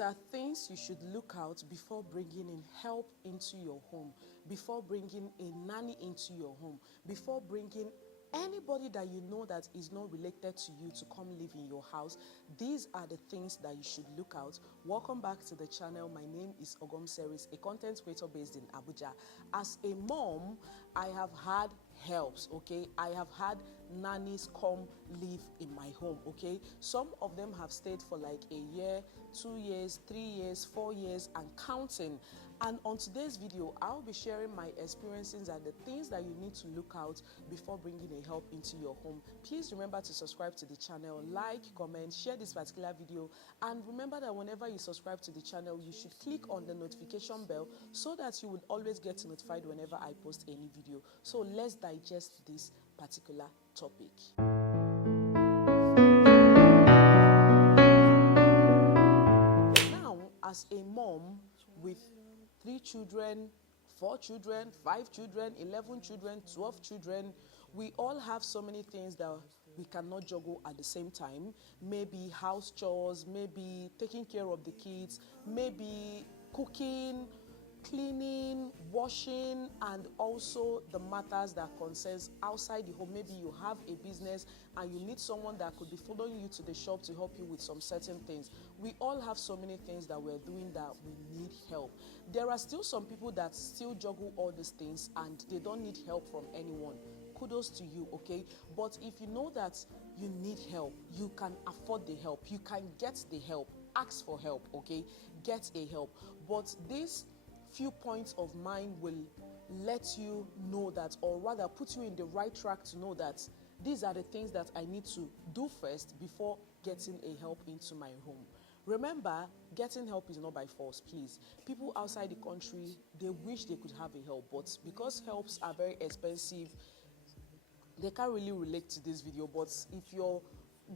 these are things you should look out before bringing in help into your home, before bringing a nanny into your home, before bringing anybody that you know that is not related to you to come live in your house. These are the things that you should look out. Welcome back to the channel. My name is OGOM'S, a content creator based in Abuja. As a mom, I have had helps, okay? I have had nannies come live in my home, okay? Some of them have stayed for like a year, 2 years, 3 years, 4 years and counting. And on today's video, I'll be sharing my experiences and the things that you need to look out before bringing a help into your home. Please remember to subscribe to the channel, like, comment, share this particular video, and remember that whenever you subscribe to the channel, you should click on the notification bell so that you would always get notified whenever I post any video. So let's digest this particular topic. Now, as a mom with 3 children, 4 children, 5 children, 11 children, 12 children, we all have so many things that we cannot juggle at the same time. Maybe house chores, maybe taking care of the kids, maybe cooking, cleaning, washing, and also the matters that concerns outside the home. Maybe you have a business and you need someone that could be following you to the shop to help you with some certain things. We all have so many things that we're doing that we need help. There are still some people that still juggle all these things and they don't need help from anyone. Kudos to you, okay? But if you know that you need help, you can afford the help, you can get the help, ask for help, okay? Get a help. But this few points of mine will let you know that, or rather put you in the right track to know that these are the things that I need to do first before getting a help into my home. Remember, getting help is not by force, please. People outside the country, they wish they could have a help, but because helps are very expensive, they can't really relate to this video. But if you're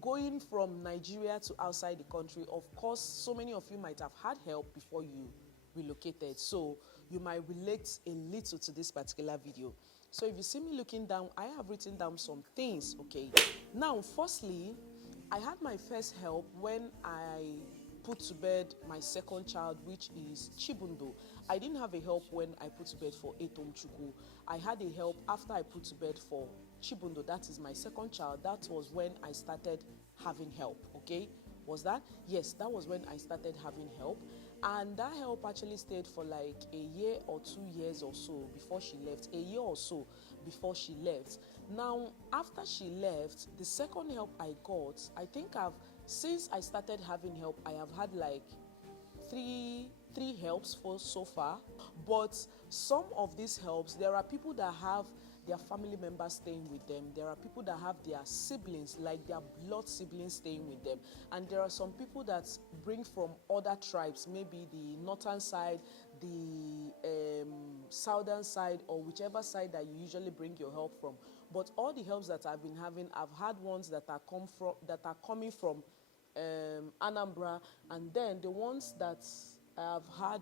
going from Nigeria to outside the country, of course, so many of you might have had help before you relocated, so you might relate a little to this particular video. So if you see me looking down, I have written down some things, okay? Now, firstly, I had my first help when I put to bed my second child, which is Chibundo. I didn't have a help when I put to bed for Etom Chuku. I had a help after I put to bed for Chibundo. That is my second child. That was when I started having help, okay? Was that? Yes, that was when I started having help. And that help actually stayed for like a year or 2 years or so before she left. A year or so before she left. Now, after she left, the second help I got, I think since I started having help, I have had like three helps for so far. But some of these helps, there are people that have their family members staying with them. There are people that have their siblings, like their blood siblings, staying with them. And there are some people that bring from other tribes, maybe the northern side, the southern side, or whichever side that you usually bring your help from. But all the helps that I've been having, I've had ones that are coming from Anambra, and then the ones that I've had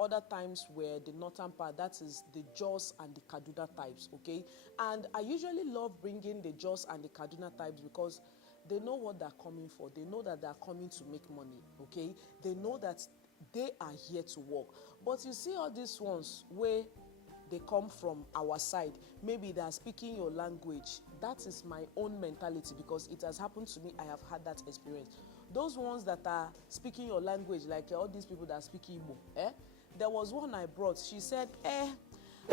other times were the northern part, that is the Jos and the Kaduna types, okay? And I usually love bringing the Jos and the Kaduna types because they know what they're coming for. They know that they're coming to make money, okay? They know that they are here to work. But you see all these ones where they come from our side, maybe they are speaking your language. That is my own mentality because it has happened to me. I have had that experience. Those ones that are speaking your language, like all these people that are speaking Igbo, there was one I brought. She said,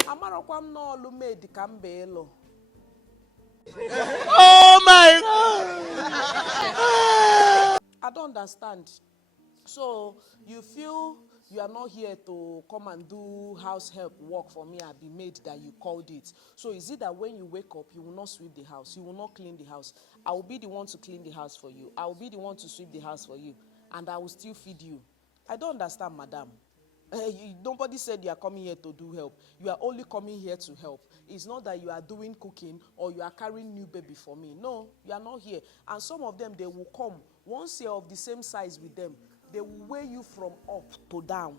Amarakwam no lume di kambelo. Oh my God! I don't understand. So you feel you are not here to come and do house help work for me, I be made that you called it. So is it that when you wake up, you will not sweep the house, you will not clean the house? I will be the one to clean the house for you. I will be the one to sweep the house for you. And I will still feed you. I don't understand, madam. Nobody said you are coming here to do help. You are only coming here to help. It's not that you are doing cooking or you are carrying new baby for me. No, you are not here. And some of them, they will come. Once you're of the same size with them, they will weigh you from up to down.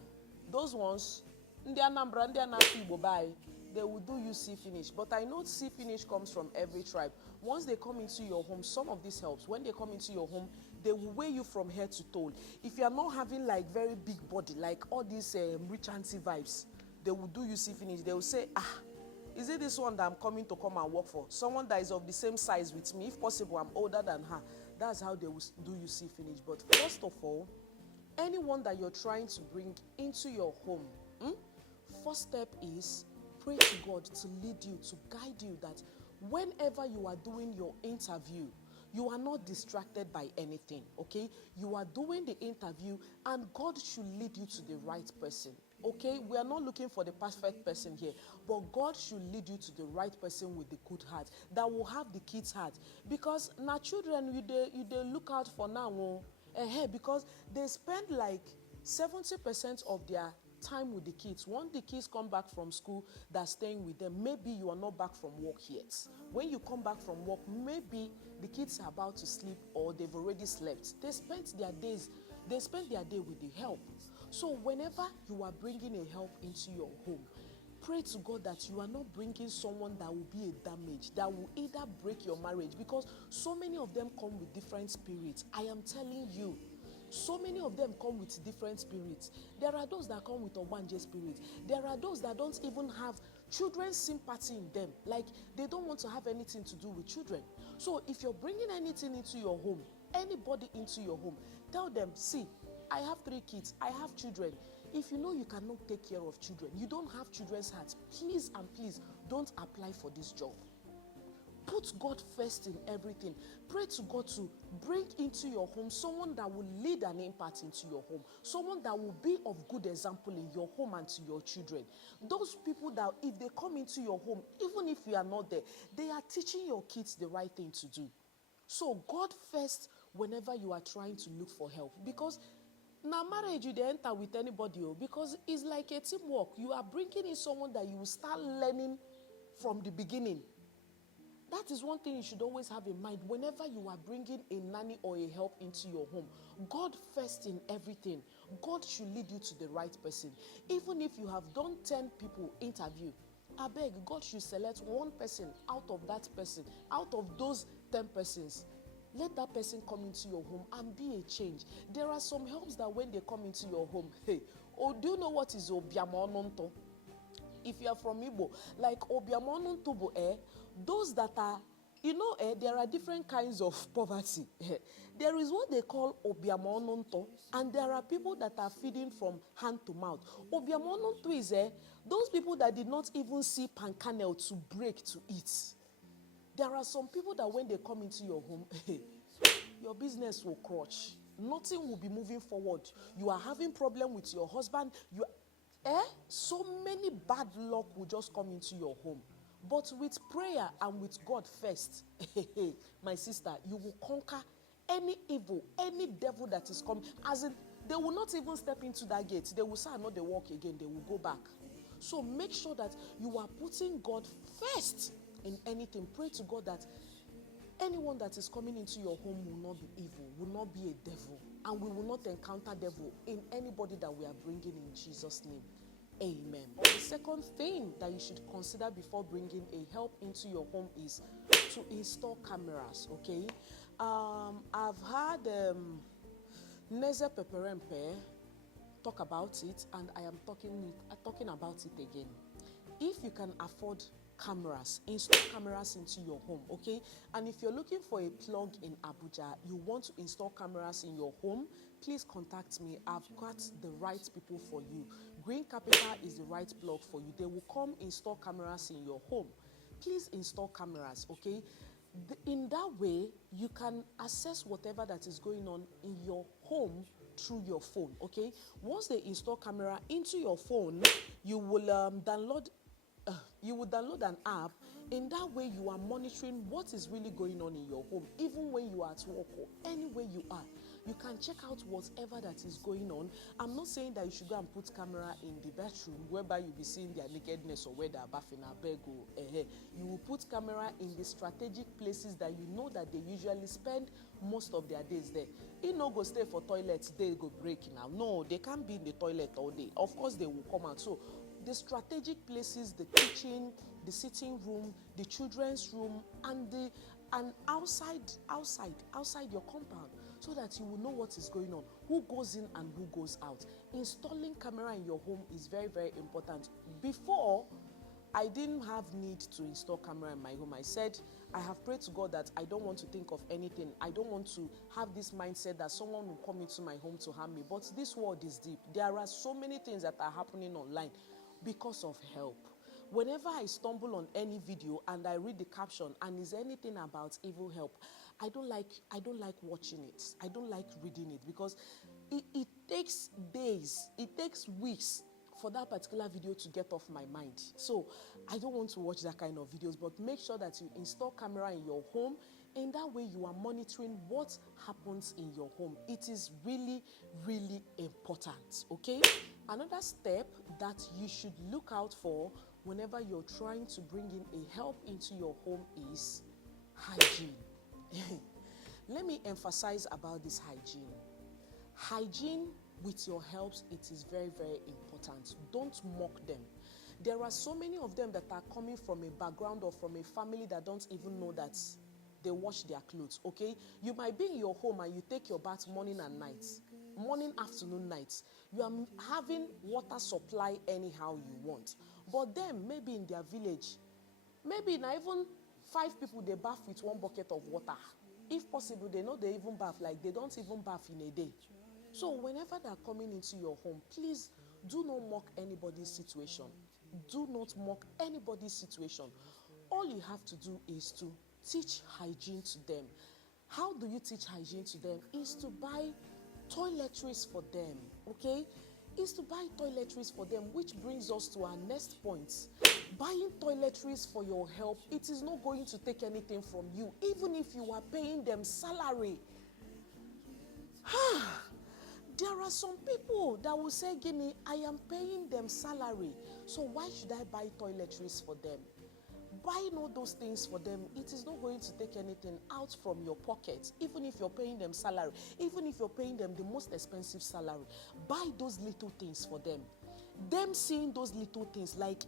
Those ones, they will do you see finish. But I know see finish comes from every tribe. Once they come into your home, some of these helps, when they come into your home, They will weigh you from head to toe. If you are not having like very big body, like all these rich auntie vibes, they will do you see finish. They will say, is it this one that I'm coming to come and work for? Someone that is of the same size with me. If possible, I'm older than her. That's how they will do you see finish. But first of all, anyone that you're trying to bring into your home, first step is pray to God to lead you, to guide you, that whenever you are doing your interview, you are not distracted by anything, okay? You are doing the interview and God should lead you to the right person, okay? We are not looking for the perfect person here, but God should lead you to the right person with the good heart, that will have the kid's heart. Because now children, you they look out for now, because they spend like 70% of their time with the kids. Once the kids come back from school, they're staying with them. Maybe you are not back from work yet. When you come back from work, maybe the kids are about to sleep or they've already slept. They spend their day with the help. So whenever you are bringing a help into your home, pray to God that you are not bringing someone that will be a damage, that will either break your marriage, because so many of them come with different spirits. I am telling you, so many of them come with different spirits. There are those that come with Obanje spirit. There are those that don't even have children's sympathy in them. Like, they don't want to have anything to do with children. So if you're bringing anything into your home, anybody into your home, tell them, see, I have 3 kids, I have children. If you know you cannot take care of children, you don't have children's hearts, please and please don't apply for this job. Put God first in everything. Pray to God to bring into your home someone that will lead an impact into your home. Someone that will be of good example in your home and to your children. Those people that if they come into your home, even if you are not there, they are teaching your kids the right thing to do. So God first whenever you are trying to look for help. Because now marriage you dey enter with anybody, because it's like a teamwork. You are bringing in someone that you will start learning from the beginning. That is one thing you should always have in mind whenever you are bringing a nanny or a help into your home. God first in everything. God should lead you to the right person. Even if you have done 10 people interview, I beg, God should select one person out of that person, out of those 10 persons. Let that person come into your home and be a change. There are some helps that when they come into your home, do you know what is obiamononto? If you are from Igbo, like obiamononto, those that are, there are different kinds of poverty. There is what they call obiamononto, and there are people that are feeding from hand to mouth. Obiamononto is those people that did not even see pancanel to break to eat. There are some people that when they come into your home, your business will crouch. Nothing will be moving forward. You are having problem with your husband. So many bad luck will just come into your home. But with prayer and with God first, my sister, you will conquer any evil, any devil that is coming. As in, they will not even step into that gate. They will say, "No, they walk again." They will go back. So make sure that you are putting God first in anything. Pray to God that anyone that is coming into your home will not be evil, will not be a devil, and we will not encounter devil in anybody that we are bringing in Jesus' name. Amen. The second thing that you should consider before bringing a help into your home is to install cameras, okay? I've had Neze Peperempe talk about it, and I am talking about it again. If you can afford cameras, install cameras into your home, okay? And if you're looking for a plug in Abuja, you want to install cameras in your home, please contact me. I've got the right people for you. Green Capital is the right plug for you. They will come install cameras in your home. Please install cameras, okay? In that way, you can access whatever that is going on in your home through your phone, okay? Once they install camera into your phone, you will download an app. In that way, you are monitoring what is really going on in your home. Even when you are at work or anywhere you are, you can check out whatever that is going on. I'm not saying that you should go and put camera in the bedroom whereby you'll be seeing their nakedness or where they're bathing a beg or You will put camera in the strategic places that you know that they usually spend most of their days there. You no go stay for toilets, they go break now. No, they can't be in the toilet all day. Of course, they will come out. So the strategic places, the kitchen, the sitting room, the children's room, and outside your compound. so that you will know what is going on, who goes in and who goes out. Installing camera in your home is very, very important. Before, I didn't have need to install camera in my home. I said, I have prayed to God that I don't want to think of anything. I don't want to have this mindset that someone will come into my home to harm me. But this world is deep. There are so many things that are happening online because of help. Whenever I stumble on any video and I read the caption and is anything about evil help, I don't like watching it. I don't like reading it because it takes days, it takes weeks for that particular video to get off my mind. So I don't want to watch that kind of videos, but make sure that you install camera in your home. In that way, you are monitoring what happens in your home. It is really, really important, okay? Another step that you should look out for whenever you're trying to bring in a help into your home is hygiene. Let me emphasize about this hygiene. Hygiene with your helps, it is very, very important. Don't mock them. There are so many of them that are coming from a background or from a family that don't even know that they wash their clothes, okay? You might be in your home and you take your bath morning and night, morning, afternoon, night. You are having water supply anyhow you want. But then, maybe in their village, maybe not even 5 people, they bath with 1 bucket of water. If possible, they know they even bath, like they don't even bath in a day. So whenever they're coming into your home, please do not mock anybody's situation. Do not mock anybody's situation. All you have to do is to teach hygiene to them. How do you teach hygiene to them? Is to buy toiletries for them, okay? Is to buy toiletries for them, which brings us to our next point. Buying toiletries for your help, it is not going to take anything from you, even if you are paying them salary. There are some people that will say, Guinea, I am paying them salary, so why should I buy toiletries for them? Buying all those things for them, it is not going to take anything out from your pocket, even if you're paying them salary, even if you're paying them the most expensive salary. Buy those little things for them. Them seeing those little things, like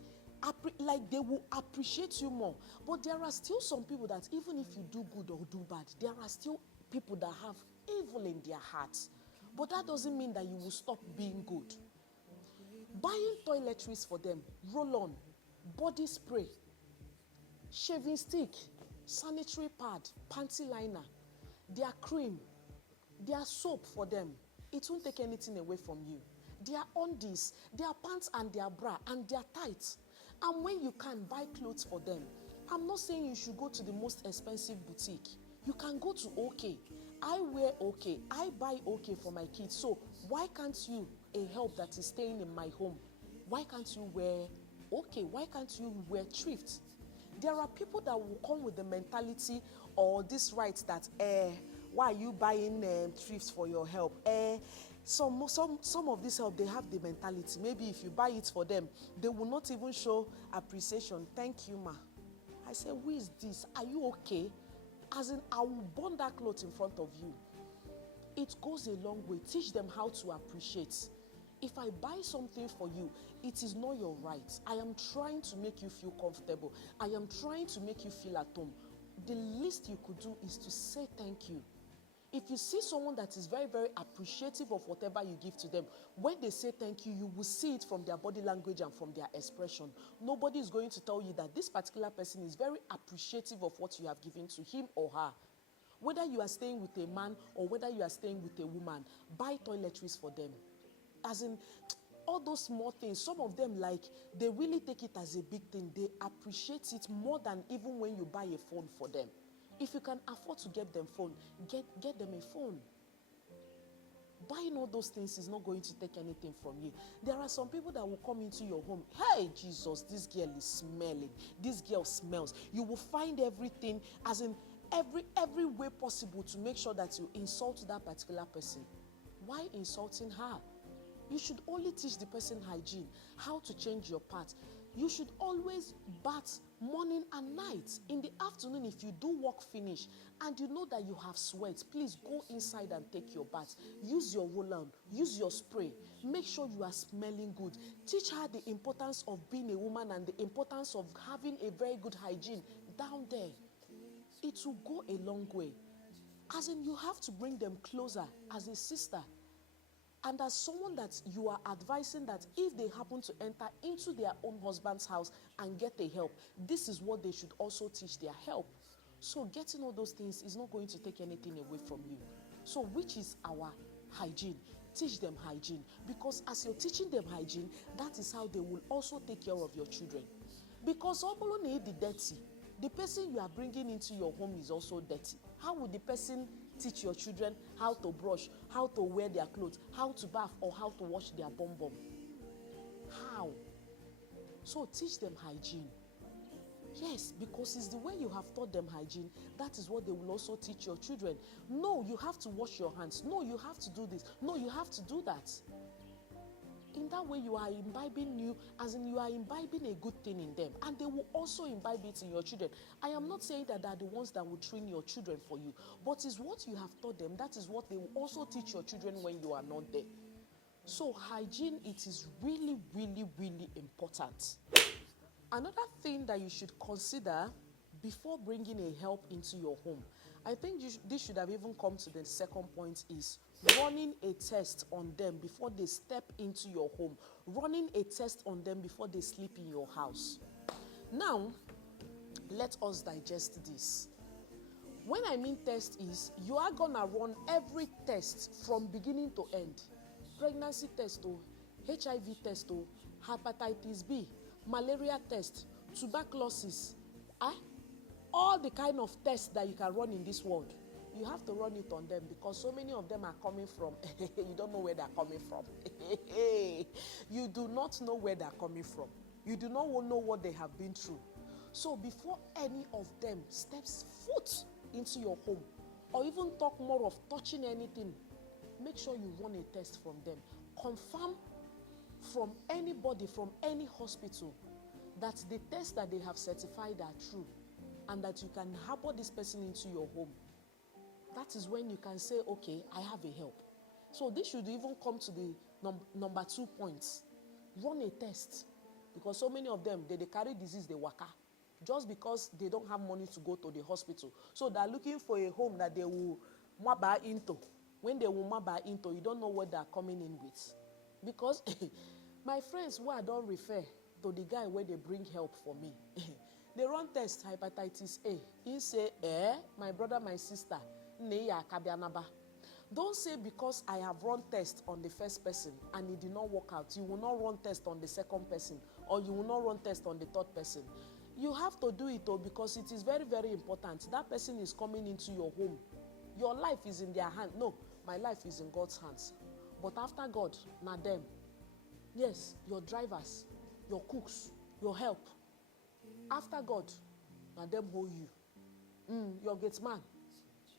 they will appreciate you more. But there are still some people that even if you do good or do bad, there are still people that have evil in their hearts. But that doesn't mean that you will stop being good. Buying toiletries for them, roll-on, body spray, shaving stick, sanitary pad, panty liner, their cream, their soap for them. It won't take anything away from you. Their undies, their pants and their bra and their tights. And when you can, buy clothes for them. I'm not saying you should go to the most expensive boutique. You can go to OK. I wear OK. I buy OK for my kids. So why can't you, a help that is staying in my home, why can't you wear OK? Why can't you wear thrift? There are people that will come with the mentality or this right that, why are you buying thrifts for your help? Some of this help, they have the mentality. Maybe if you buy it for them, they will not even show appreciation. Thank you, ma. I say, who is this? Are you okay? As in, I will burn that cloth in front of you. It goes a long way. Teach them how to appreciate. If I buy something for you, it is not your right. I am trying to make you feel comfortable. I am trying to make you feel at home. The least you could do is to say thank you. If you see someone that is very, very appreciative of whatever you give to them, when they say thank you, you will see it from their body language and from their expression. Nobody is going to tell you that this particular person is very appreciative of what you have given to him or her. Whether you are staying with a man or whether you are staying with a woman, buy toiletries for them. As in, all those small things, some of them, like, they really take it as a big thing. They appreciate it more than even when you buy a phone for them. If you can afford to get them phone, get them a phone. Buying all those things is not going to take anything from you. There are some people that will come into your home. Hey, Jesus, this girl is smelling. This girl smells. You will find everything, as in every way possible, to make sure that you insult that particular person. Why insulting her? You should only teach the person hygiene, how to change your part. You should always bath morning and night. In the afternoon, if you do work finish and you know that you have sweat, please go inside and take your bath. Use your roll-on, use your spray. Make sure you are smelling good. Teach her the importance of being a woman and the importance of having a very good hygiene down there. It will go a long way. As in, you have to bring them closer as a sister. And as someone that you are advising that if they happen to enter into their own husband's house and get a help, this is what they should also teach their help. So getting all those things is not going to take anything away from you. So which is our hygiene? Teach them hygiene. Because as you're teaching them hygiene, that is how they will also take care of your children. Because all need the dirty. The person you are bringing into your home is also dirty. How would the person teach your children how to brush, how to wear their clothes, how to bath, or how to wash their bum bum? How? So teach them hygiene. Yes, because it's the way you have taught them hygiene, that is what they will also teach your children. No, you have to wash your hands. No, you have to do this. No, you have to do that. In that way, you are imbibing new, as in you are imbibing a good thing in them, and they will also imbibe it in your children. I am not saying that they are the ones that will train your children for you, but it's what you have taught them. That is what they will also teach your children when you are not there. So hygiene, it is really, really, really important. Another thing that you should consider before bringing a help into your home, I think this should have even come to the second point, is running a test on them before they step into your home. Running a test on them before they sleep in your house. Now, let us digest this. When I mean test is, you are going to run every test from beginning to end. Pregnancy test, HIV test, hepatitis B, malaria test, tuberculosis, all the kind of tests that you can run in this world. You have to run it on them because so many of them are coming from, you don't know where they're coming from. You do not know where they're coming from. You do not know what they have been through. So before any of them steps foot into your home or even talk more of touching anything, make sure you run a test from them. Confirm from anybody, from any hospital, that the tests that they have certified are true and that you can harbor this person into your home. That is when you can say, okay, I have a help. So this should even come to the number 2 points. Run a test. Because so many of them, they carry disease, they waka. Just because they don't have money to go to the hospital. So they're looking for a home that they will maba into. When they will maba into, you don't know what they're coming in with. Because my friends who I don't refer to the guy where they bring help for me, they run test hepatitis A. He say, my brother, my sister, don't say because I have run test on the first person and it did not work out, you will not run test on the second person or you will not run test on the third person. You have to do it because it is very, very important. That person is coming into your home. Your life is in their hand. No, my life is in God's hands. But after God, not them. Yes, your drivers, your cooks, your help. After God, now them hold you. Your gate man,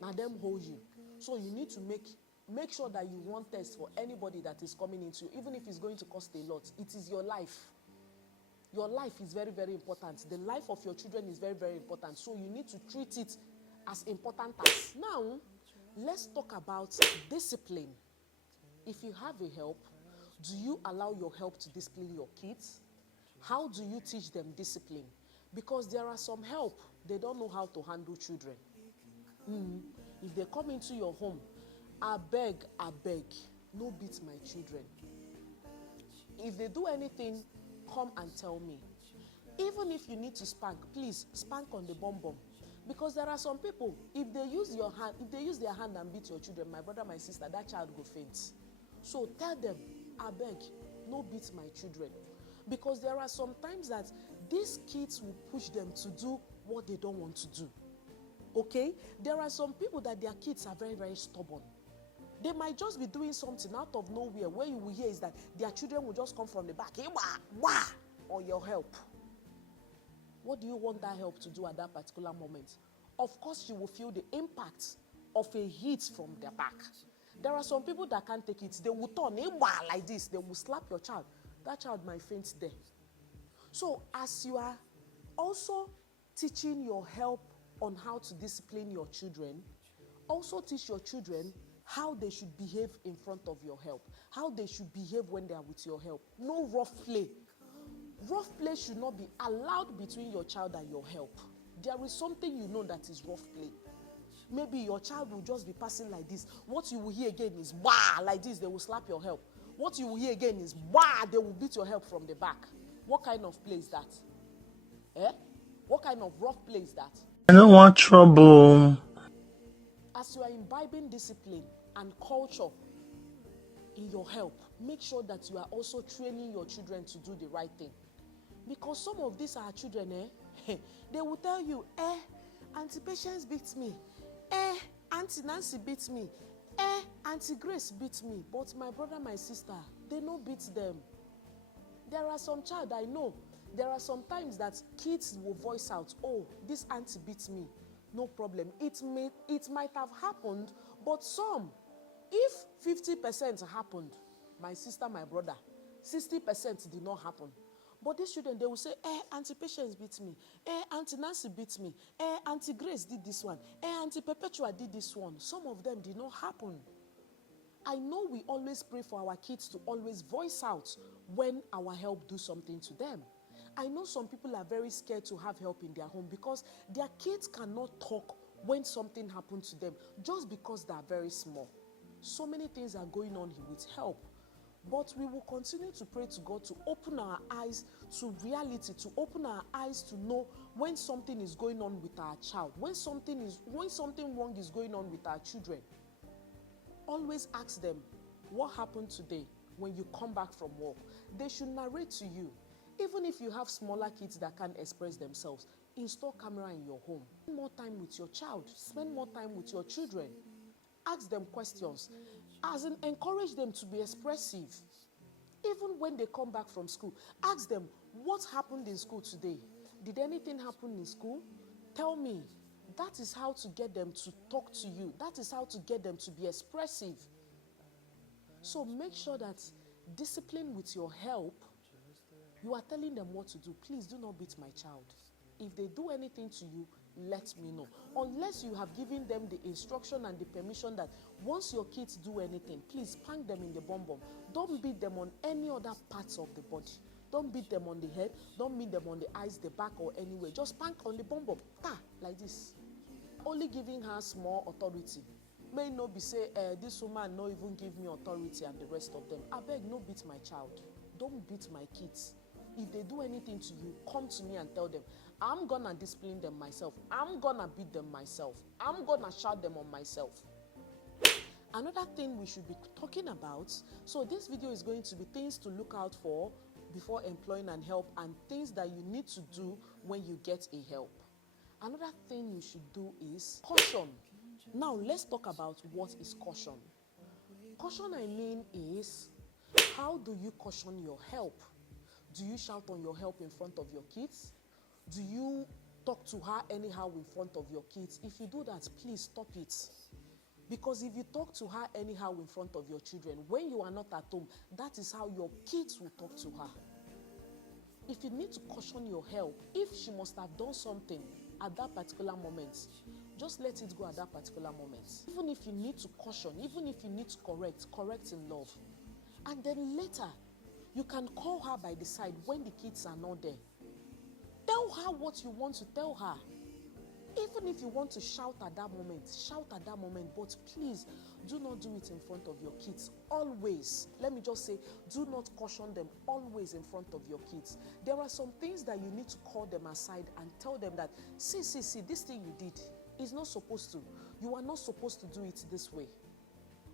now them hold you. So you need to make sure that you run tests for anybody that is coming into you, even if it's going to cost a lot. It is your life. Your life is very, very important. The life of your children is very, very important. So you need to treat it as important as. Now, let's talk about discipline. If you have a help, do you allow your help to discipline your kids? How do you teach them discipline? Because there are some help, they don't know how to handle children. If they come into your home, I beg, no beat my children. If they do anything, come and tell me. Even if you need to spank, please spank on the bum bum. Because there are some people, if they use their hand and beat your children, my brother, my sister, that child go faint. So tell them, I beg, no beat my children. Because there are some times that these kids will push them to do what they don't want to do. Okay? There are some people that their kids are very, very stubborn. They might just be doing something out of nowhere. Where you will hear is that their children will just come from the back. Or your help. What do you want that help to do at that particular moment? Of course, you will feel the impact of a hit from their back. There are some people that can't take it. They will turn like this. They will slap your child. That child might faint there. So as you are also teaching your help on how to discipline your children, also teach your children how they should behave in front of your help, how they should behave when they are with your help. No rough play. Rough play should not be allowed between your child and your help. There is something you know that is rough play. Maybe your child will just be passing like this. What you will hear again is wah, like this, they will slap your help. What you will hear again is wah, they will beat your help from the back. What kind of play is that? What kind of rough play is that? I don't want trouble. As you are imbibing discipline and culture in your help, make sure that you are also training your children to do the right thing. Because some of these are children, they will tell you, Auntie Patience beats me, Auntie Nancy beats me, Auntie Grace beats me. But my brother, my sister, they no beat them. There are some child I know, there are some times that kids will voice out, oh, this auntie beats me. No problem. It might have happened, but some, if 50% happened, my sister, my brother, 60% did not happen. But these children, they will say, Auntie Patience beats me, Auntie Nancy beats me, Auntie Grace did this one, Auntie Perpetua did this one. Some of them did not happen. I know we always pray for our kids to always voice out when our help do something to them. I know some people are very scared to have help in their home because their kids cannot talk when something happens to them just because they are very small. So many things are going on with help. But we will continue to pray to God to open our eyes to reality, to open our eyes to know when something is going on with our child, when something wrong is going on with our children. Always ask them, what happened today when you come back from work? They should narrate to you. Even if you have smaller kids that can't express themselves, install camera in your home. Spend more time with your child. Spend more time with your children. Ask them questions. As in, encourage them to be expressive. Even when they come back from school, ask them, what happened in school today? Did anything happen in school? Tell me. That is how to get them to talk to you. That is how to get them to be expressive. So make sure that discipline with your help, you are telling them what to do. Please do not beat my child. If they do anything to you, let me know. Unless you have given them the instruction and the permission that once your kids do anything, please spank them in the bum bum. Don't beat them on any other parts of the body. Don't beat them on the head. Don't beat them on the eyes, the back, or anywhere. Just spank on the bum bum. Ta, like this. Only giving her small authority. May not be say, this woman no even give me authority and the rest of them. I beg, no beat my child. Don't beat my kids. If they do anything to you, come to me and tell them, I'm gonna discipline them myself. I'm gonna beat them myself. I'm gonna shout them on myself. Another thing we should be talking about, so this video is going to be things to look out for before employing an help and things that you need to do when you get a help. Another thing you should do is caution. Now let's talk about what is caution. Caution, I mean, is how do you caution your help? Do you shout on your help in front of your kids? Do you talk to her anyhow in front of your kids? If you do that, please stop it. Because if you talk to her anyhow in front of your children, when you are not at home, that is how your kids will talk to her. If you need to caution your help, if she must have done something at that particular moment, just let it go at that particular moment. Even if you need to caution, even if you need to correct in love. And then later, you can call her by the side when the kids are not there. Tell her what you want to tell her. Even if you want to shout at that moment, but please do not do it in front of your kids. Always, let me just say, do not caution them always in front of your kids. There are some things that you need to call them aside and tell them that, see, this thing you did is not supposed to. You are not supposed to do it this way.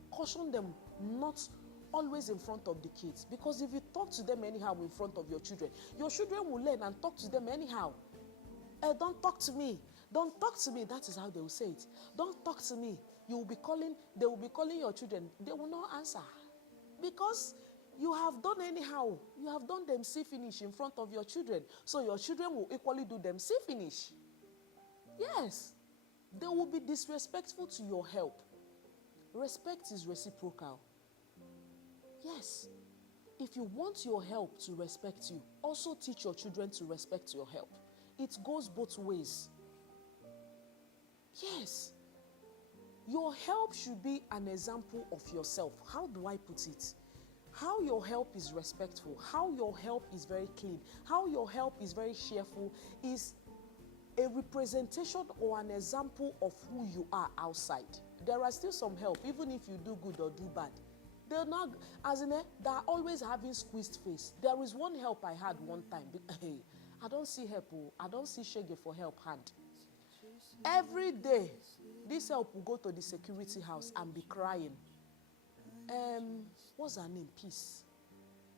Caution them, not always in front of the kids, because if you talk to them anyhow in front of your children will learn and talk to them anyhow. Don't talk to me. Don't talk to me. That is how they will say it. Don't talk to me. They will be calling your children. They will not answer. Because you have done anyhow. You have done them see finish in front of your children. So your children will equally do them see finish. Yes. They will be disrespectful to your help. Respect is reciprocal. Yes. If you want your help to respect you, also teach your children to respect your help. It goes both ways. Yes. Your help should be an example of yourself. How do I put it? How your help is respectful, how your help is very clean, how your help is very cheerful is a representation or an example of who you are outside. There are still some help, even if you do good or do bad. They're not, they're always having squeezed face. There is one help I had one time. I don't see help. I don't see shege for help hand. Every day, this help will go to the security house and be crying. What's her name? Peace.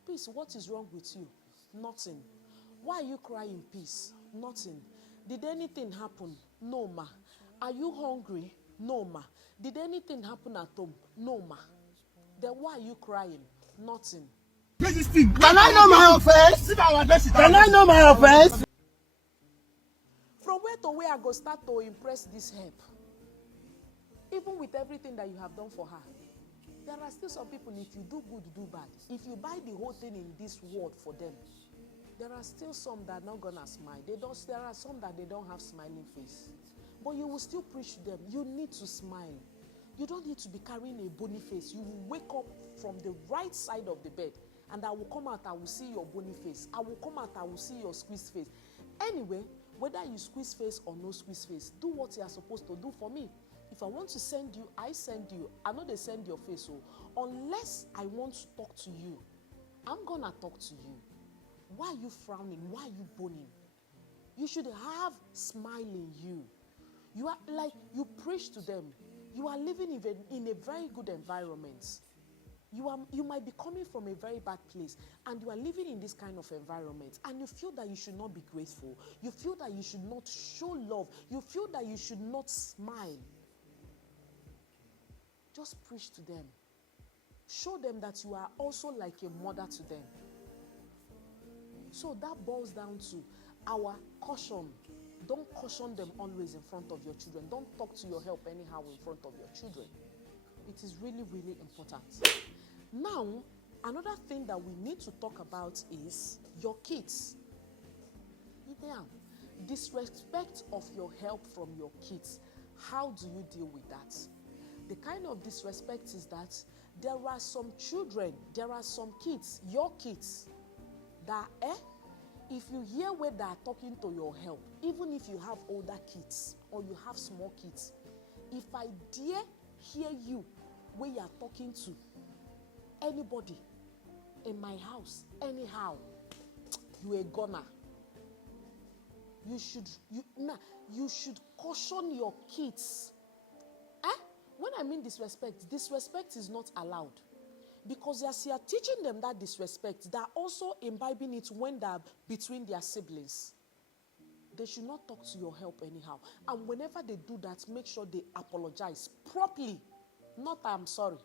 Peace, what is wrong with you? Nothing. Why are you crying, Peace? Nothing. Did anything happen? No, ma. Are you hungry? No, ma. Did anything happen at home? No, ma. Then why are you crying? Nothing. Can I know my offense? Can I know my offense? From where to where I go start to impress this help? Even with everything that you have done for her. There are still some people, if you do good, do bad. If you buy the whole thing in this world for them, there are still some that are not gonna smile. There are some that they don't have smiling face. But you will still preach to them. You need to smile. You don't need to be carrying a bony face. You will wake up from the right side of the bed, and I will come out, I will see your bony face. I will come out, I will see your squeezed face. Anyway, whether you squeeze face or no squeeze face, do what you are supposed to do for me. If I want to send you, I send you. I know they send your face. So unless I want to talk to you, I'm going to talk to you. Why are you frowning? Why are you boning? You should have smile in you. You are like, you preach to them. You are living in a very good environment. You might be coming from a very bad place, and you are living in this kind of environment, and you feel that you should not be grateful. You feel that you should not show love. You feel that you should not smile. Just preach to them. Show them that you are also like a mother to them. So that boils down to our caution. Don't caution them always in front of your children. Don't talk to your help anyhow in front of your children. It is really, really important. Now, another thing that we need to talk about is your kids. Now, disrespect of your help from your kids. How do you deal with that? The kind of disrespect is that there are some children, there are some kids, your kids, that if you hear where they are talking to your help, even if you have older kids or you have small kids, if I dare hear you where you are talking to anybody in my house, anyhow, you a gunner. You should caution your kids. When I mean disrespect is not allowed. Because as you are teaching them that disrespect, they are also imbibing it when they are between their siblings. They should not talk to your help anyhow. And whenever they do that, make sure they apologize properly. Not I am sorry.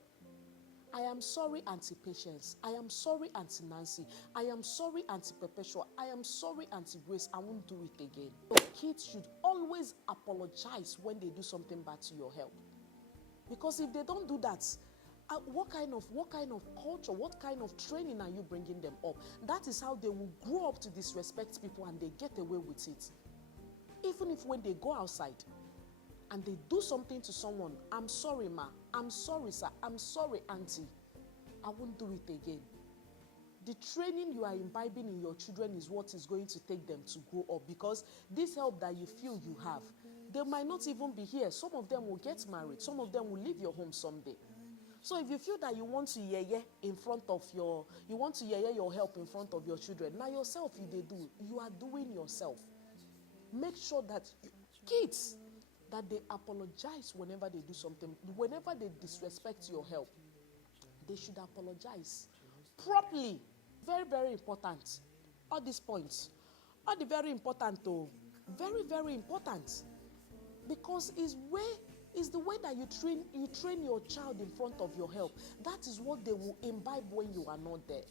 I am sorry, Auntie Patience. I am sorry, Auntie Nancy. I am sorry, Auntie Perpetua. I am sorry, Auntie Grace. I won't do it again. Your kids should always apologize when they do something bad to your help. Because if they don't do that, what kind of culture, what kind of training are you bringing them up? That is how they will grow up to disrespect people, and they get away with it. Even if when they go outside and they do something to someone, I'm sorry, ma. I'm sorry, sir. I'm sorry, auntie. I won't do it again. The training you are imbibing in your children is what is going to take them to grow up, because this help that you feel you have, they might not even be here. Some of them will get married. Some of them will leave your home someday. So if you feel that you want to yeye your help in front of your children, now yourself you are doing yourself. Make sure that kids, that they apologize whenever they do something. Whenever they disrespect your help, they should apologize properly. Very, very important. All these points, all the very important though, very, very important, because it's the way that you train your child in front of your help. That is what they will imbibe when you are not there.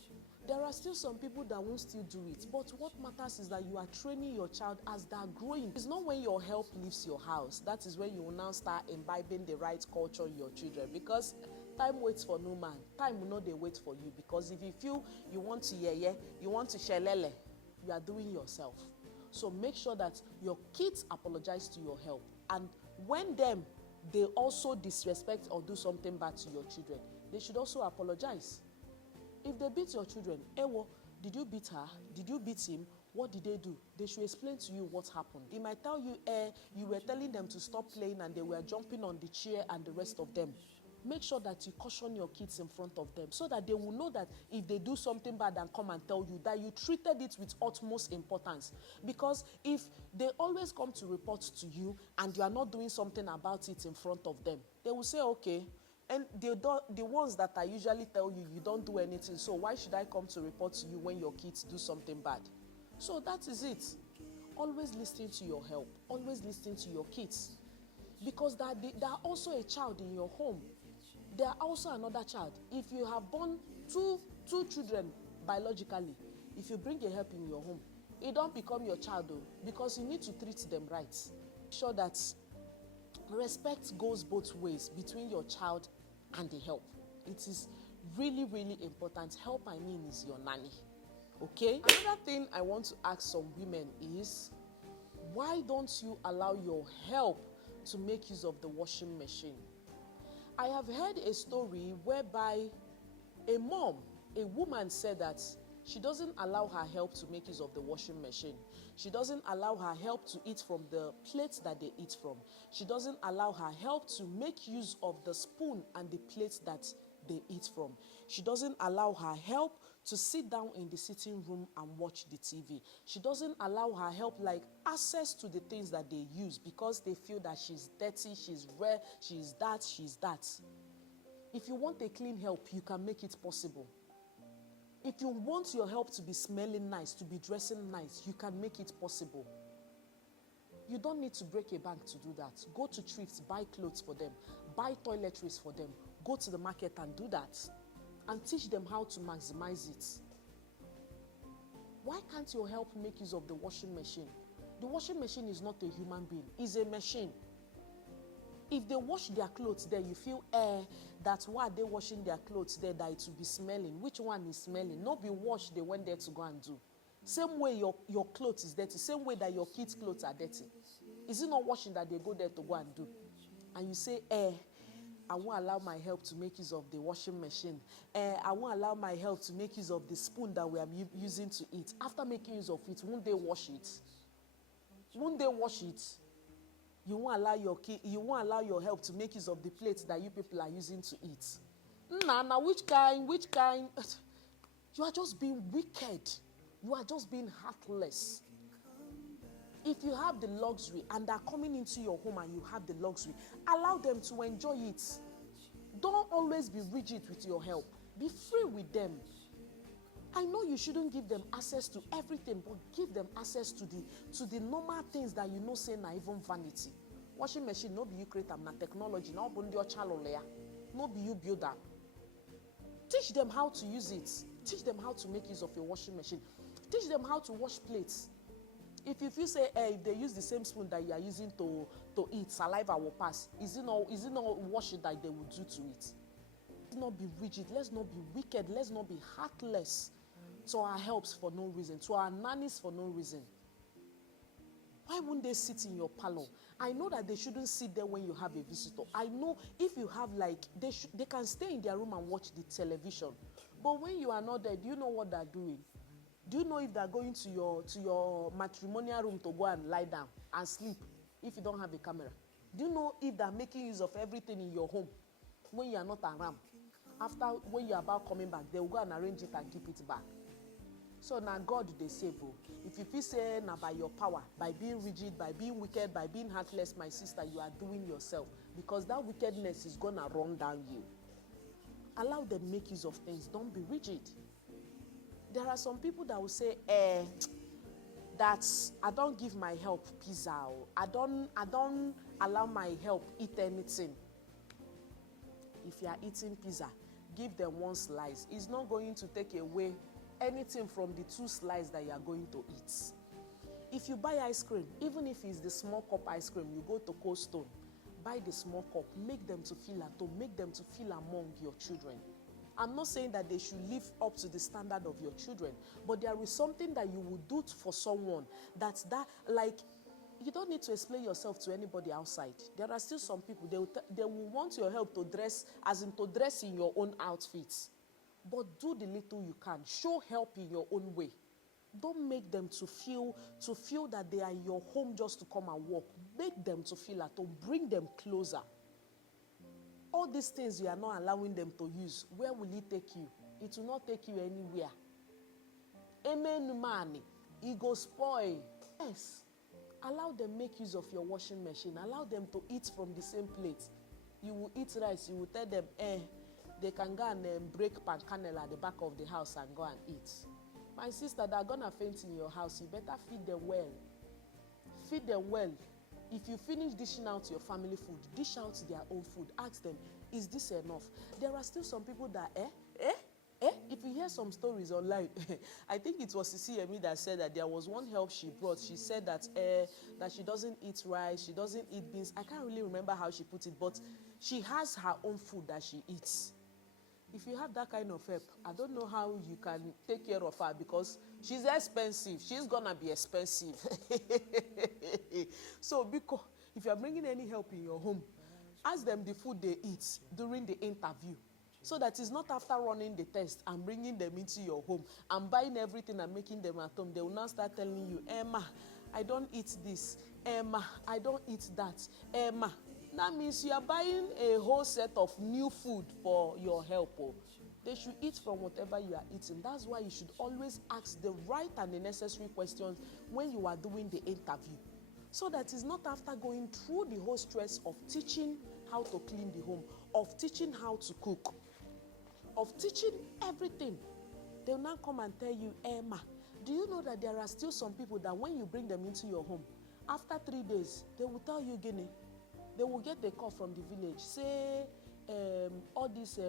There are still some people that won't still do it, but what matters is that you are training your child as they are growing. It's not when your help leaves your house, that is when you will now start imbibing the right culture in your children, because time waits for no man. Time will not they wait for you, because if you feel you want to you want to shelele, you are doing yourself. So make sure that your kids apologize to your help, and when they also disrespect or do something bad to your children, they should also apologize. If they beat your children, Ewo, did you beat her? Did you beat him? What did they do? They should explain to you what happened. They might tell you, you were telling them to stop playing and they were jumping on the chair and the rest of them. Make sure that you caution your kids in front of them so that they will know that if they do something bad and come and tell you, that you treated it with utmost importance. Because if they always come to report to you and you are not doing something about it in front of them, they will say, okay, and the ones that I usually tell you, you don't do anything, so why should I come to report to you when your kids do something bad? So that is it. Always listen to your help. Always listen to your kids. Because they are also a child in your home. They are also another child. If you have born two children biologically, if you bring a help in your home, it don't become your child though, because you need to treat them right. Sure that respect goes both ways between your child and the help. It is really, really important. Help, I mean, is your nanny. Okay? Another thing I want to ask some women is, why don't you allow your help to make use of the washing machine? I have heard a story whereby a woman said that she doesn't allow her help to make use of the washing machine. She doesn't allow her help to eat from the plates that they eat from. She doesn't allow her help to make use of the spoon and the plates that they eat from. She doesn't allow her help to sit down in the sitting room and watch the TV. She doesn't allow her help like access to the things that they use because they feel that she's dirty, she's rare, she's that, she's that. If you want a clean help, you can make it possible. If you want your help to be smelling nice, to be dressing nice, you can make it possible. You don't need to break a bank to do that. Go to thrifts, buy clothes for them, buy toiletries for them, go to the market and do that. And teach them how to maximize it. Why can't your help make use of the washing machine? The washing machine is not a human being, it's a machine. If they wash their clothes there, you feel, that's why they're washing their clothes there, that it will be smelling. Which one is smelling? Not be washed, they went there to go and do. Same way your clothes is dirty, same way that your kids' clothes are dirty. Is it not washing that they go there to go and do? And you say, I won't allow my help to make use of the washing machine. I won't allow my help to make use of the spoon that we are using to eat. After making use of it, won't they wash it? Won't they wash it? You won't allow your help to make use of the plates that you people are using to eat. Nah, which kind? You are just being wicked. You are just being heartless. If you have the luxury and they're coming into your home and you have the luxury, allow them to enjoy it. Don't always be rigid with your help. Be free with them. I know you shouldn't give them access to everything, but give them access to the normal things that you know say na even vanity. Washing machine, no be you create them, na technology, no be your child layer, no be you build that. Teach them how to use it. Teach them how to make use of your washing machine. Teach them how to wash plates. If you say, if they use the same spoon that you are using to eat, saliva will pass. Is it not washing that they will do to it? Let's not be rigid. Let's not be wicked. Let's not be heartless to our helps for no reason, to our nannies for no reason. Why wouldn't they sit in your parlor? I know that they shouldn't sit there when you have a visitor. I know if you have they can stay in their room and watch the television. But when you are not there, do you know what they're doing? Do you know if they're going to your matrimonial room to go and lie down and sleep if you don't have a camera? Do you know if they're making use of everything in your home when you are not around? After, when you're about coming back, they will go and arrange it and keep it back. So now God they save you. If you feel say now by your power, by being rigid, by being wicked, by being heartless, my sister, you are doing yourself. Because that wickedness is going to run down you. Allow them make use of things. Don't be rigid. There are some people that will say, that I don't give my help pizza. I don't allow my help eat anything. If you are eating pizza, give them one slice. It's not going to take away anything from the 2 slices that you are going to eat. If you buy ice cream, even if it's the small cup ice cream, you go to Cold Stone, buy the small cup, make them to feel at home, make them to feel among your children. I'm not saying that they should live up to the standard of your children, but there is something that you will do for someone you don't need to explain yourself to anybody outside. There are still some people, they will want your help to dress, as in to dress in your own outfits. but do the little you can. Show help in your own way. Don't make them to feel that they are in your home just to come and work. Make them to feel at home. Bring them closer. All these things you are not allowing them to use, where will it take you? It will not take you anywhere. Amen, money. It go spoil. Yes. Allow them make use of your washing machine. Allow them to eat from the same plate. You will eat rice. You will tell them, they can go and break pan kernel at the back of the house and go and eat. My sister, they're gonna faint in your house. You better feed them well. Feed them well. If you finish dishing out your family food, dish out their own food. Ask them, is this enough? There are still some people that, if you hear some stories online, I think it was Sisi Emi that said that there was one help she brought. She said that that she doesn't eat rice, she doesn't eat beans. I can't really remember how she put it, but she has her own food that she eats. If you have that kind of help, I don't know how you can take care of her, because she's expensive. She's gonna be expensive. So because if you're bringing any help in your home, ask them the food they eat during the interview, so that it's not after running the test and bringing them into your home and buying everything and making them at home. They will now start telling you, Emma, I don't eat this. Emma, I don't eat that. Emma. That means you are buying a whole set of new food for your helper. They should eat from whatever you are eating. That's why you should always ask the right and the necessary questions when you are doing the interview, so that it's not after going through the whole stress of teaching how to clean the home, of teaching how to cook, of teaching everything. They'll now come and tell you, Emma, do you know that there are still some people that when you bring them into your home, after 3 days, they will tell you, Guinea, they will get the call from the village, say, all these,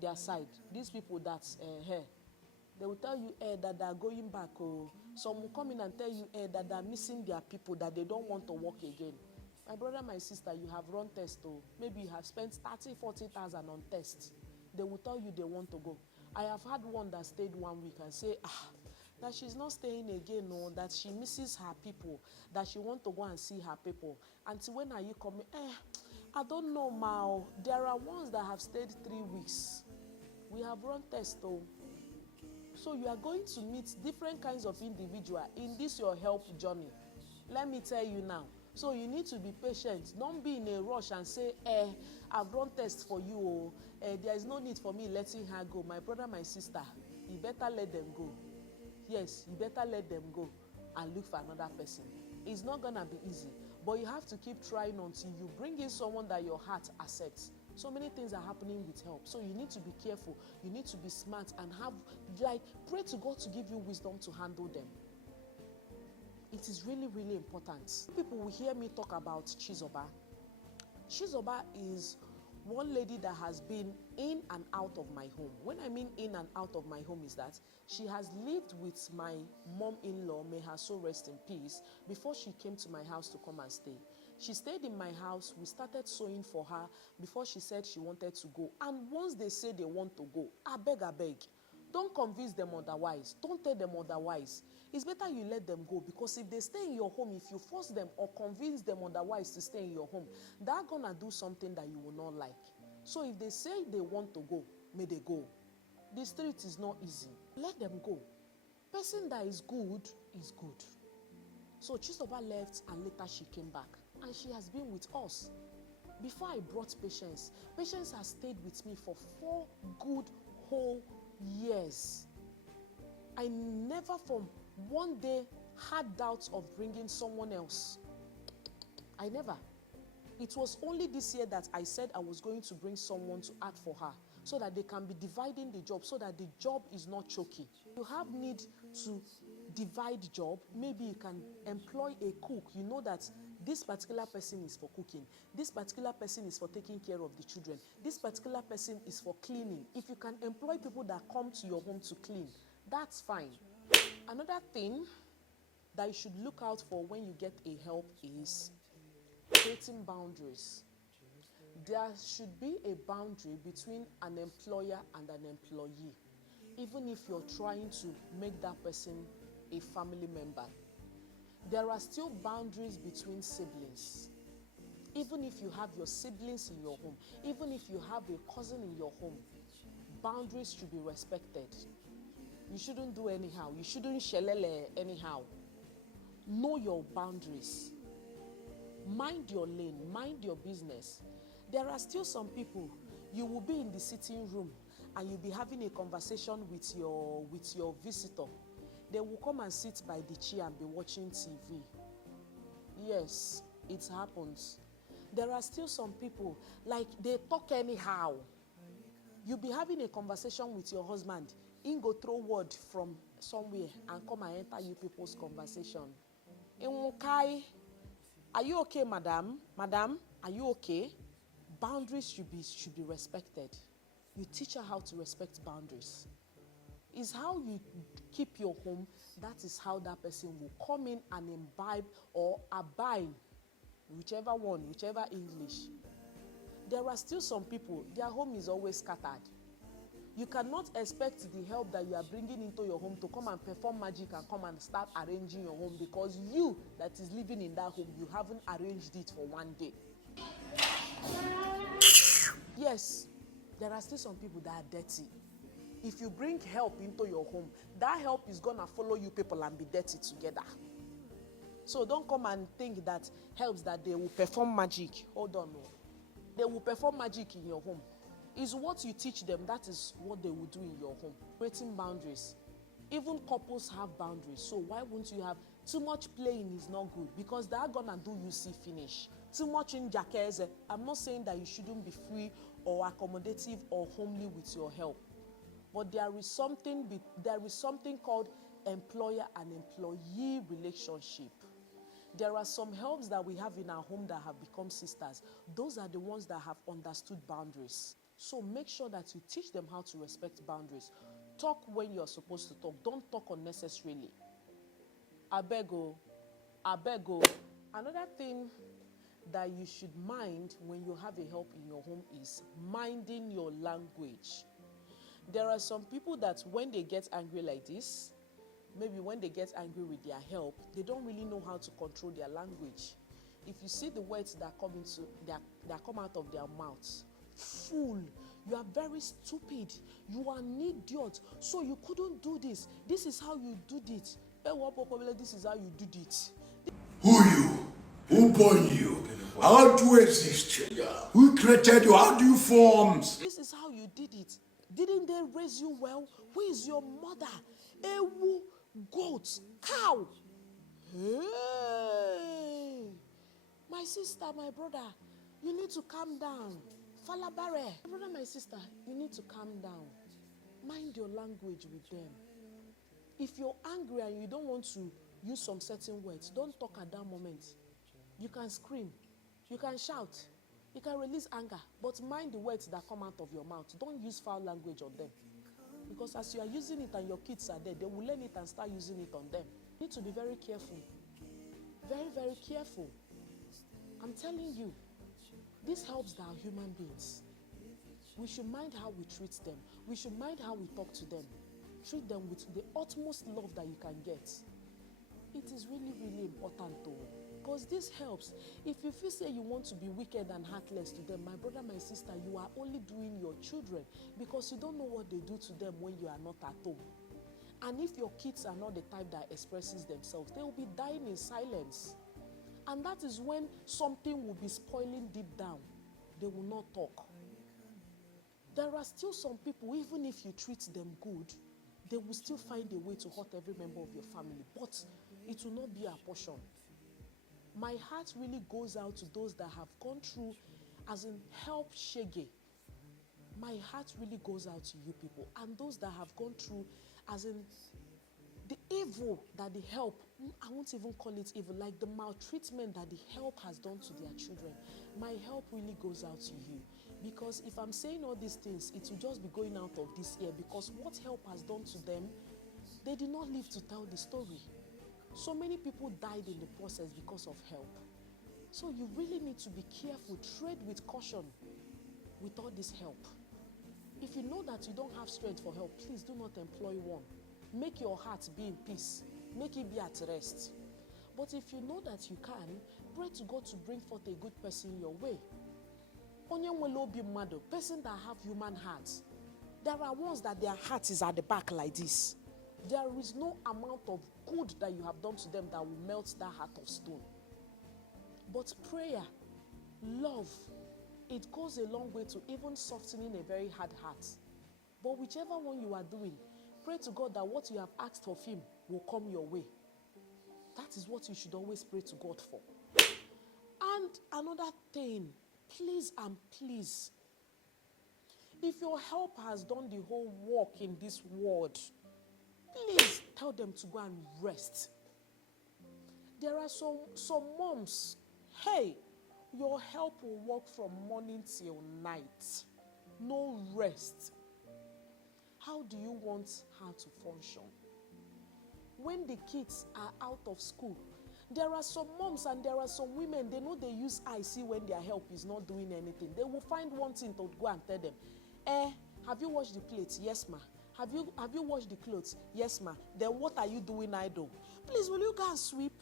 their side, these people that's here, they will tell you that they are going back. Some will come in and tell you that they are missing their people, that they don't want to work again. My brother, my sister, you have run tests. Maybe you have spent 30,000, 40,000 on tests. They will tell you they want to go. I have had one that stayed 1 week and say, that she's not staying again, no, that she misses her people, that she wants to go and see her people. Until when are you coming? I don't know, Mao. There are ones that have stayed 3 weeks. We have run tests, though. So you are going to meet different kinds of individuals in this your help journey. Let me tell you now. So you need to be patient. Don't be in a rush and say, I've run tests for you. There is no need for me letting her go. My brother, my sister, you better let them go. Yes, you better let them go and look for another person. It's not going to be easy, but you have to keep trying until you bring in someone that your heart accepts. So many things are happening with help. So you need to be careful. You need to be smart and pray to God to give you wisdom to handle them. It is really, really important. People will hear me talk about Chizoba. Chizoba is one lady that has been in and out of my home. When I mean in and out of my home is that she has lived with my mom-in-law, may her soul rest in peace, before she came to my house to come and stay. She stayed in my house. We started sewing for her before she said she wanted to go. And once they say they want to go, I beg. Don't convince them otherwise. Don't tell them otherwise. It's better you let them go, because if they stay in your home, if you force them or convince them otherwise to stay in your home, they're going to do something that you will not like. So if they say they want to go, may they go. The street is not easy. Let them go. Person that is good is good. So Chizoba left and later she came back. And she has been with us. Before I brought Patience, Patience has stayed with me for 4 good whole years. I never from one day had doubts of bringing someone else. I never. It was only this year that I said I was going to bring someone to act for her, so that they can be dividing the job, so that the job is not choky. You have need to divide job. Maybe you can employ a cook. You know that this particular person is for cooking. This particular person is for taking care of the children. This particular person is for cleaning. If you can employ people that come to your home to clean, that's fine. Another thing that you should look out for when you get a help is creating boundaries. There should be a boundary between an employer and an employee, even if you're trying to make that person a family member. There are still boundaries between siblings. Even if you have your siblings in your home, even if you have a cousin in your home, boundaries should be respected. You shouldn't do anyhow. You shouldn't shelele anyhow. Know your boundaries. Mind your lane, mind your business. There are still some people, you will be in the sitting room and you'll be having a conversation with your visitor. They will come and sit by the chair and be watching TV. Yes, it happens. There are still some people, like they talk anyhow. You'll be having a conversation with your husband. He go throw word from somewhere and come and enter you people's conversation. Are you okay, madam? Madam, are you okay? Boundaries should be respected. You teach her how to respect boundaries. It's how you keep your home, that is how that person will come in and imbibe or abide, whichever one, whichever English. There are still some people, their home is always scattered. You cannot expect the help that you are bringing into your home to come and perform magic and come and start arranging your home, because you that is living in that home, you haven't arranged it for one day. Yes, there are still some people that are dirty. If you bring help into your home, that help is gonna follow you people and be dirty together. So don't come and think that helps that they will perform magic. Hold on, no. They will perform magic in your home. Is what you teach them, that is what they will do in your home. Creating boundaries. Even couples have boundaries. So why won't you have too much playing is not good, because they are gonna do you see finish. Too much in jackass. I'm not saying that you shouldn't be free or accommodative or homely with your help. But there is something called employer and employee relationship. There are some helps that we have in our home that have become sisters. Those are the ones that have understood boundaries. So make sure that you teach them how to respect boundaries. Talk when you're supposed to talk. Don't talk unnecessarily. Abego. Another thing that you should mind when you have a help in your home is minding your language. There are some people that when they get angry like this, maybe when they get angry with their help, they don't really know how to control their language. If you see the words that come out of their mouths, fool, you are very stupid, you are an idiot, so you couldn't do this. This is how you do it. This is how you did it. Who you? Who born you? How do you exist? Who created you? How do you form? This is how you did it. Didn't they raise you well? Who is your mother? Ewu, goat, cow. Hey, my sister, my brother, you need to calm down. Falabare, my brother, my sister, you need to calm down. Mind your language with them. If you're angry and you don't want to use some certain words, don't talk at that moment. You can scream, you can shout, you can release anger, but mind the words that come out of your mouth. Don't use foul language on them. Because as you are using it and your kids are there, they will learn it and start using it on them. You need to be very careful. Very, very careful. I'm telling you, this helps our human beings. We should mind how we treat them. We should mind how we talk to them. Treat them with the utmost love that you can get. It is really, really important though. Because this helps. If you feel say you want to be wicked and heartless to them, my brother, my sister, you are only doing your children, because you don't know what they do to them when you are not at home. And if your kids are not the type that expresses themselves, they will be dying in silence. And that is when something will be spoiling deep down. They will not talk. There are still some people, even if you treat them good, they will still find a way to hurt every member of your family. But it will not be a portion. My heart really goes out to those that have gone through, as in help shege. My heart really goes out to you people. And those that have gone through, as in the evil that the help, I won't even call it evil, like the maltreatment that the help has done to their children. My help really goes out to you. Because if I'm saying all these things, it will just be going out of this ear, because what help has done to them, they did not live to tell the story. So many people died in the process because of help. So you really need to be careful, tread with caution with all this help. If you know that you don't have strength for help, please do not employ one. Make your heart be in peace. Make it be at rest. But if you know that you can, Pray to God to bring forth a good person your way. Onye nwere obi mmadụ, person that have human hearts. There are ones that their heart is at the back like this. There is no amount of good that you have done to them that will melt that heart of stone. But prayer, love, it goes a long way to even softening a very hard heart. But whichever one you are doing, pray to God that what you have asked of him will come your way. That is what you should always pray to God for. And another thing, please and please, if your helper has done the whole work in this world, please tell them to go and rest. There are some moms, hey, your help will work from morning till night. No rest. How do you want her to function? When the kids are out of school, there are some moms and there are some women, they know they use IC when their help is not doing anything. They will find one thing to go and tell them, have you washed the plates? Yes, ma. Have you washed the clothes? Yes, ma. Then what are you doing idle? Please, will you go and sweep?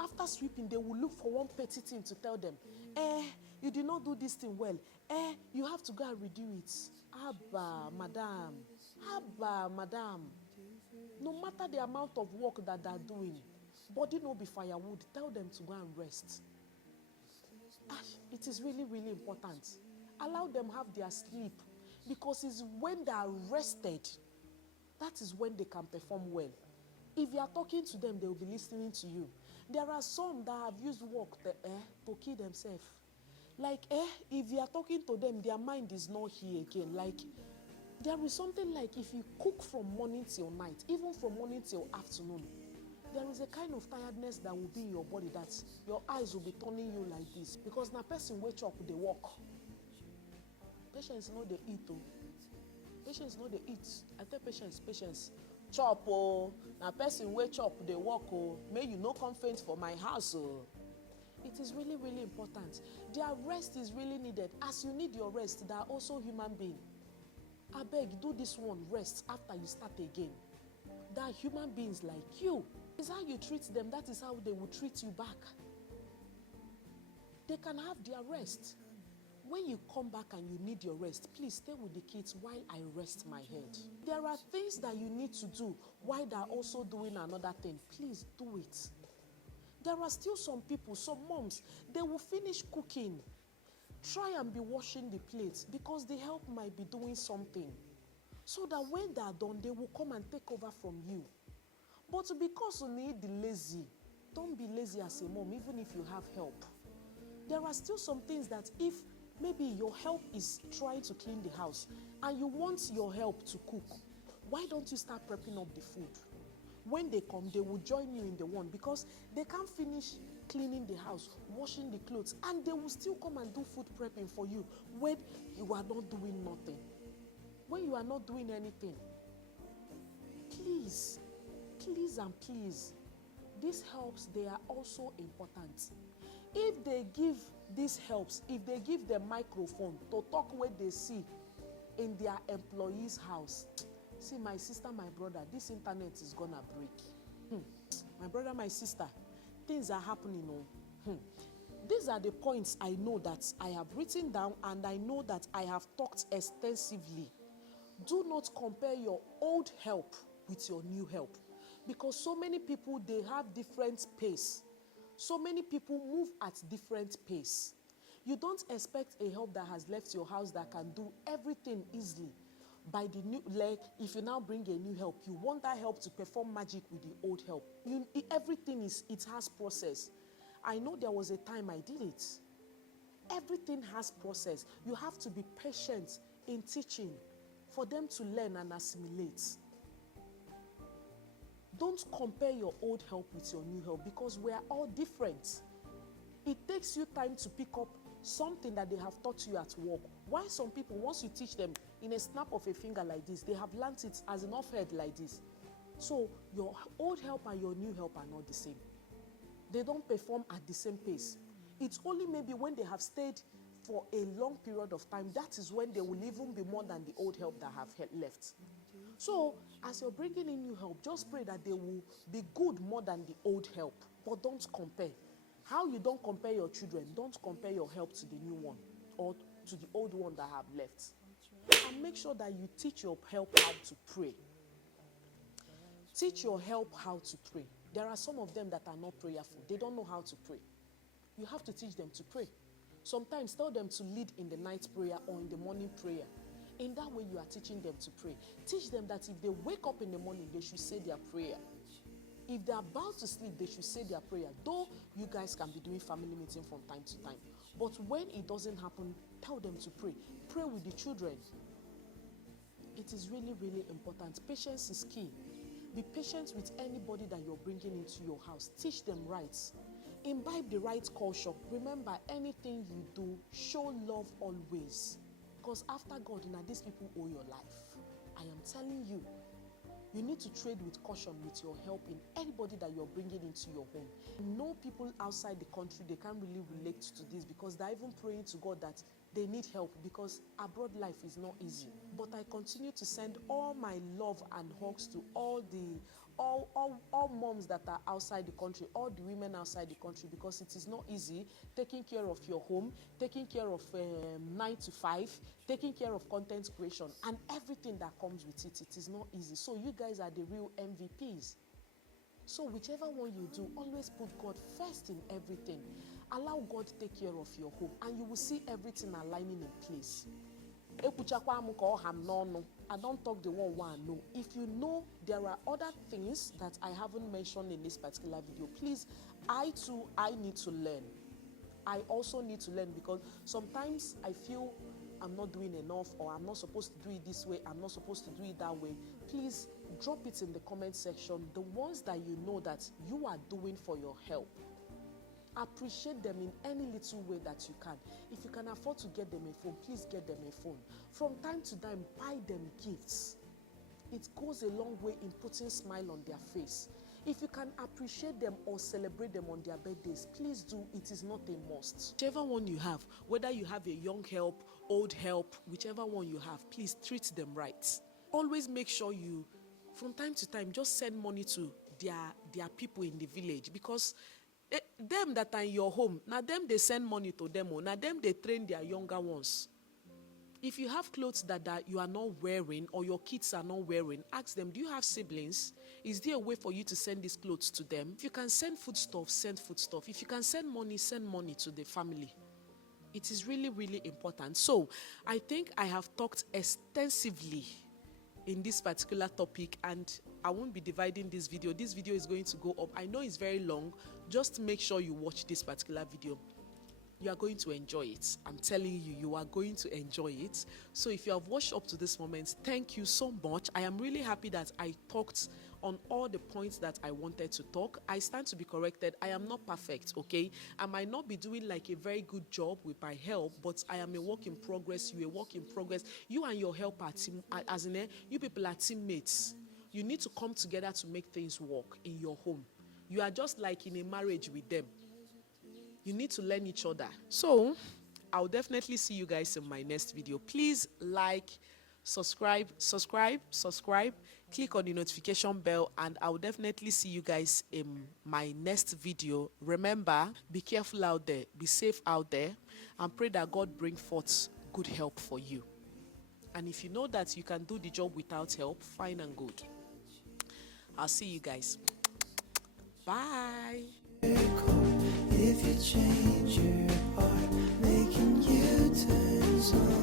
After sweeping, they will look for one petty thing to tell them, you did not do this thing well. You have to go and redo it. Abba, madam. Abba, madam. No matter the amount of work that they're doing, body no be firewood. Tell them to go and rest. It is really, really important. Allow them have their sleep, because it's when they are rested, that is when they can perform well. If you are talking to them, they will be listening to you. There are some that have used work to kill themselves. Like, if you are talking to them, their mind is not here again. Like, there is something like if you cook from morning till night, even from morning till afternoon, there is a kind of tiredness that will be in your body, that your eyes will be turning you like this. Because now person wake up, they walk. Patients know they eat. Patients know they eat. I tell patients, chop oh. Now person wake up, they walk oh. May you no come faint for my house oh. It is really, really important. Their rest is really needed. As you need your rest, they are also human beings. I beg, do this one, rest after you start again. They are human beings like you. It's how you treat them, that is how they will treat you back. They can have their rest. When you come back and you need your rest, please stay with the kids while I rest my head. There are things that you need to do while they're also doing another thing. Please do it. There are still some people, some moms, they will finish cooking. Try and be washing the plates because the help might be doing something. So that when they are done, they will come and take over from you. But because you need the lazy, don't be lazy as a mom, even if you have help. There are still some things that if maybe your help is trying to clean the house and you want your help to cook, why don't you start prepping up the food? When they come, they will join you in the one because they can't finish cleaning the house, washing the clothes, and they will still come and do food prepping for you when you are not doing nothing. When you are not doing anything. Please, please and please, these helps, they are also important. If they give these helps, if they give them microphone to talk what they see in their employee's house, see, my sister, my brother, this internet is gonna break. My brother, my sister, things are happening. These are the points I know that I have written down and I know that I have talked extensively. Do not compare your old help with your new help, because so many people, they have different pace. So many people move at different pace. You don't expect a help that has left your house that can do everything easily. By the new, like if you now bring a new help, you want that help to perform magic with the old help. Everything it has process. I know there was a time I did it. Everything has process. You have to be patient in teaching for them to learn and assimilate. Don't compare your old help with your new help, because we are all different. It takes you time to pick up something that they have taught you at work. Why some people, once you teach them in a snap of a finger like this, they have learnt it as an off-head like this. So your old help and your new help are not the same. They don't perform at the same pace. It's only maybe when they have stayed for a long period of time, that is when they will even be more than the old help that have left. So as you're bringing in new help, just pray that they will be good more than the old help, but don't compare. How you don't compare your children, don't compare your help to the new one or to the old one that have left. And make sure that you teach your help how to pray. Teach your help how to pray. There are some of them that are not prayerful. They don't know how to pray. You have to teach them to pray. Sometimes tell them to lead in the night prayer or in the morning prayer. In that way, you are teaching them to pray. Teach them that if they wake up in the morning, they should say their prayer. If they are about to sleep, they should say their prayer. Though you guys can be doing family meeting from time to time. But when it doesn't happen, tell them to pray. Pray with the children. It is really, really important. Patience is key. Be patient with anybody that you're bringing into your house. Teach them rights. Imbibe the right culture. Remember, anything you do, show love always. Because after God, now these people owe your life. I am telling you, you need to trade with caution with your help in anybody that you're bringing into your home. No people outside the country, they can't really relate to this because they're even praying to God that they need help because abroad life is not easy. But I continue to send all my love and hugs to all moms that are outside the country, all the women outside the country, because it is not easy taking care of your home, taking care of 9 to 5, taking care of content creation and everything that comes with it. It is not easy. So you guys are the real MVPs. So whichever one you do, always put God first in everything. Allow God to take care of your home and you will see everything aligning in place. I don't talk the one I know. If you know there are other things that I haven't mentioned in this particular video, please, I need to learn. I also need to learn because sometimes I feel I'm not doing enough or I'm not supposed to do it this way, I'm not supposed to do it that way. Please drop it in the comment section, the ones that you know that you are doing for your help. Appreciate them in any little way that you can. If you can afford to get them a phone, please get them a phone. From time to time, buy them gifts. It goes a long way in putting a smile on their face. If you can appreciate them or celebrate them on their birthdays, please do. It is not a must. Whichever one you have, whether you have a young help, old help, whichever one you have, please treat them right. Always make sure you, from time to time, just send money to their people in the village because them that are in your home, now them they send money to them, now them they train their younger ones. If you have clothes that you are not wearing or your kids are not wearing, ask them, do you have siblings? Is there a way for you to send these clothes to them? If you can send foodstuff, send foodstuff. If you can send money to the family. It is really, really important. So I think I have talked extensively in this particular topic and I won't be dividing this video. This video is going to go up. I know it's very long. Just make sure you watch this particular video. You are going to enjoy it. I'm telling you, you are going to enjoy it. So if you have watched up to this moment, thank you so much. I am really happy that I talked on all the points that I wanted to talk. I stand to be corrected. I am not perfect, okay? I might not be doing like a very good job with my help, but I am a work in progress. You are a work in progress. You and your help are team, as in you people are teammates. You need to come together to make things work in your home. You are just like in a marriage with them. You need to learn each other. So I'll definitely see you guys in my next video. Please like, subscribe, click on the notification bell, and I'll definitely see you guys in my next video. Remember, be careful out there, be safe out there, and pray that God bring forth good help for you. And if you know that you can do the job without help, fine and good. I'll see you guys. Bye. If you change your heart, making you turn on.